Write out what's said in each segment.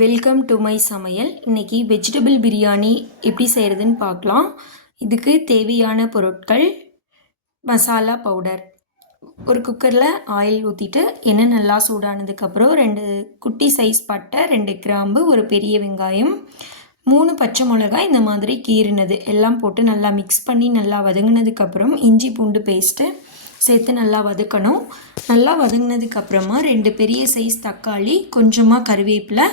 Welcome to my சமையல். இன்றைக்கி vegetable biryani எப்படி செய்கிறதுன்னு பார்க்கலாம். இதுக்கு தேவையான பொருட்கள்: மசாலா பவுடர், ஒரு குக்கரில் ஆயில் ஊற்றிட்டு எண்ணெய் நல்லா சூடானதுக்கப்புறம் 2 குட்டி சைஸ் பட்டை, 2 கிராம்பு, ஒரு பெரிய வெங்காயம், 3 பச்சை மிளகாய் இந்த மாதிரி கீறினது எல்லாம் போட்டு நல்லா மிக்ஸ் பண்ணி நல்லா வதங்கினதுக்கப்புறம் இஞ்சி பூண்டு பேஸ்ட்டு சேர்த்து நல்லா வதக்கணும். நல்லா வதங்கினதுக்கப்புறமா 2 பெரிய சைஸ் தக்காளி, கொஞ்சமாக கருவேப்பிலை,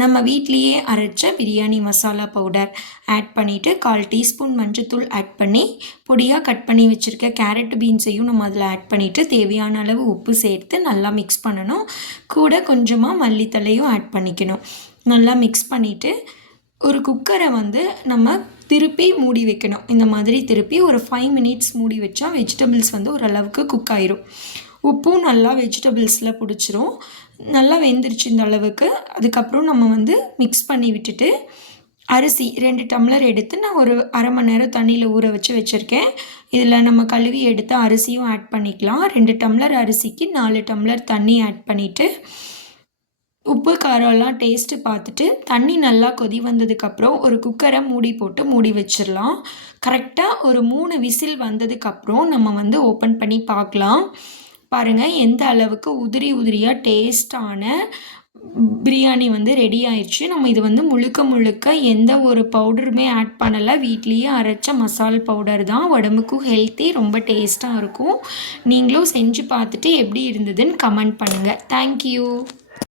நம்ம வீட்லேயே அரைச்ச பிரியாணி மசாலா பவுடர் ஆட் பண்ணிவிட்டு 1/4 டீஸ்பூன் மஞ்சத்தூள் ஆட் பண்ணி பொடியாக கட் பண்ணி வச்சுருக்க கேரட் பீன்ஸையும் நம்ம அதில் ஆட் பண்ணிவிட்டு தேவையான அளவு உப்பு சேர்த்து நல்லா மிக்ஸ் பண்ணணும். கூட கொஞ்சமாக மல்லித்தலையும் ஆட் பண்ணிக்கணும். நல்லா மிக்ஸ் பண்ணிவிட்டு ஒரு குக்கரை நம்ம திருப்பி மூடி வைக்கணும். இந்த மாதிரி திருப்பி ஒரு 5 மினிட்ஸ் மூடி வச்சா வெஜிடபிள்ஸ் ஓரளவுக்கு குக் ஆயிரும். உப்பும் நல்லா வெஜிடபிள்ஸில் பிடிச்சிரும். நல்லா வெந்துருச்சு இந்த அளவுக்கு. அதுக்கப்புறம் நம்ம மிக்ஸ் பண்ணி விட்டுட்டு அரிசி 2 டம்ளர் எடுத்து நான் ஒரு அரை மணி நேரம் தண்ணியில் ஊற வச்சுருக்கேன். இதில் நம்ம கழுவி எடுத்து அரிசியும் ஆட் பண்ணிக்கலாம். 2 டம்ளர் அரிசிக்கு 4 டம்ளர் தண்ணி ஆட் பண்ணிவிட்டு உப்பு காரம்லாம் டேஸ்ட்டு பார்த்துட்டு தண்ணி நல்லா கொதி வந்ததுக்கப்புறம் ஒரு குக்கரை மூடி போட்டு மூடி வச்சிடலாம். கரெக்டாக ஒரு 3 விசில் வந்ததுக்கப்புறம் நம்ம ஓப்பன் பண்ணி பார்க்கலாம். பாருங்கள் எந்த அளவுக்கு உதிரி உதிரியாக டேஸ்டான பிரியாணி ரெடி ஆயிடுச்சு. நம்ம இது முழுக்க எந்த ஒரு பவுடருமே ஆட் பண்ணலை. வீட்லேயே அரைச்ச மசால் பவுடர் தான். உடம்புக்கும் ஹெல்த்தி, ரொம்ப டேஸ்ட்டாக இருக்கும். நீங்களும் செஞ்சு பார்த்துட்டு எப்படி இருந்ததுன்னு கமெண்ட் பண்ணுங்கள். தேங்க்யூ.